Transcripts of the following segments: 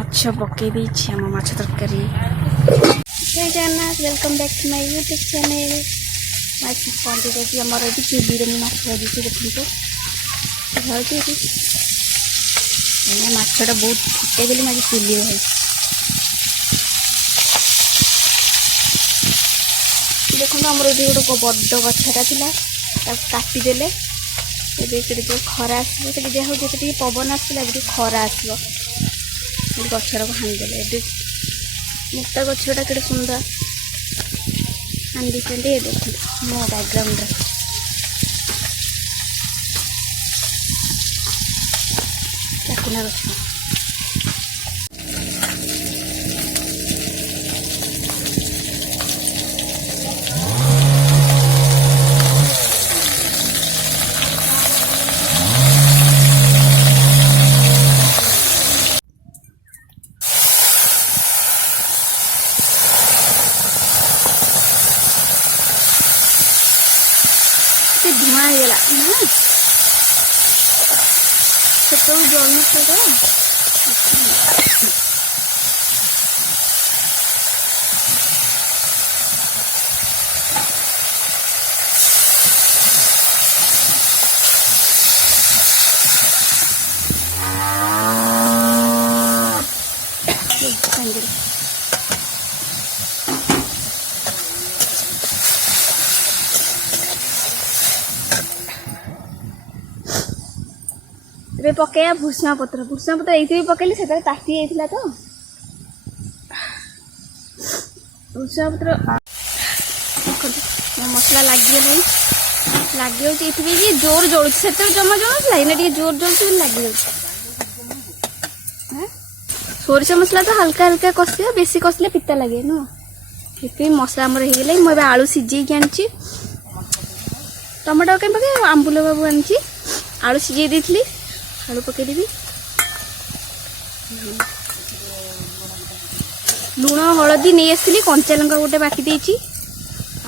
ମାଛ ପକେଇ ଦେଇଛି ଆମ ମାଛ ତରକାରୀ। ଜୟ Jagannath, welcome back to my YouTube channel. ମାଛ ପହଞ୍ଚି ଯାଇଛି ଆମର ଏଠି ଚୁଲିରେ ମୁଁ ମାଛ ଭାଜୁଛି। ଦେଖନ୍ତୁ ଭାଜୁଛି ଏଠି ମାଛଟା ବହୁତ ଫୁଟେ ବୋଲି ମୁଁ ଆଜି ଚୁଲିରେ ଭାଜୁଛି। ଦେଖନ୍ତୁ ଆମର ଏଠି ଗୋଟେ ବଡ଼ ଗଛଟା ଥିଲା, ତାକୁ କାଟିଦେଲେ। ଏବେ ସେଠି ଯେଉଁ ଖରା ଆସିବ, ସେଠି ଯାହା ହେଉଛି ଟିକେ ପବନ ଆସିଥିଲା, ଏବେ ଟିକେ ଖରା ଆସିବ। ଗଛଟାକୁ ହାଣିଦେଲେ। ଏବେ ମୋଟା ଗଛଟା କେତେ ସୁନ୍ଦର ହାଣି ଦେଇଛନ୍ତି। ଏ ଦେଖନ୍ତୁ ମୋ ବ୍ୟାକ୍ଗ୍ରାଉଣ୍ଡରେ ଚାକୁଣ୍ଡା ଗଛ। ଧୂଆଁ ହେଇଗଲା ନା ସେତେବେଳେ ଜଳୁନଥିଲା ତ। ଏବେ ପକେଇବା ଭୃଷଙ୍ଗ ପତ୍ର। ଭୃଷଙ୍ଗ ପତ୍ର ଏଇଥିରେ ପକେଇଲି, ସେତେବେଳେ ତାତି ଯାଇଥିଲା ତ। ଭୃଷଙ୍ଗ ପତ୍ର ଦେଖନ୍ତୁ ମୋ ମସଲା ଲାଗିଗଲାଣି। ଲାଗିଯାଉଛି ଏଇଥିପାଇଁ କି ଜୋର ଜଳୁଛି। ସେତେବେଳେ ଜମା ଜଳୁଥିଲା, ଏଇନା ଟିକେ ଜୋର ଜଳୁଛି ବୋଲି ଲାଗିଯାଉଛି। ସୋରିଷ ମସଲା ତ ହାଲକା ହାଲକା କଷିବା, ବେଶୀ କଷିଲେ ପିତା ଲାଗେ ନୁହଁ। ସେଥିପାଇଁ ମସଲା ଆମର ହେଇଗଲାଣି। ମୁଁ ଏବେ ଆଳୁ ସିଝେଇକି ଆଣିଛି। ଟମାଟୋ କାଇଁ ପକେଇ, ଆମ୍ବୁଲ ବାବୁ ଆଣିଛି। ଆଳୁ ସିଝେଇ ଦେଇଥିଲି, ଆଳୁ ପକେଇଦେବି। ଲୁଣ ହଳଦୀ ନେଇ ଆସିଥିଲି, କଞ୍ଚା ଲଙ୍କା ଗୋଟେ ବାଟି ଦେଇଛି।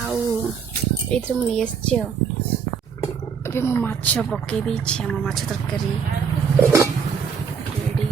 ଆଉ ଏଇଥିରେ ମୁଁ ନେଇ ଆସିଛି। ଆଉ ଏବେ ମୁଁ ମାଛ ପକେଇ ଦେଇଛି ଆମ ମାଛ ତରକାରୀ ରେଡ଼ି।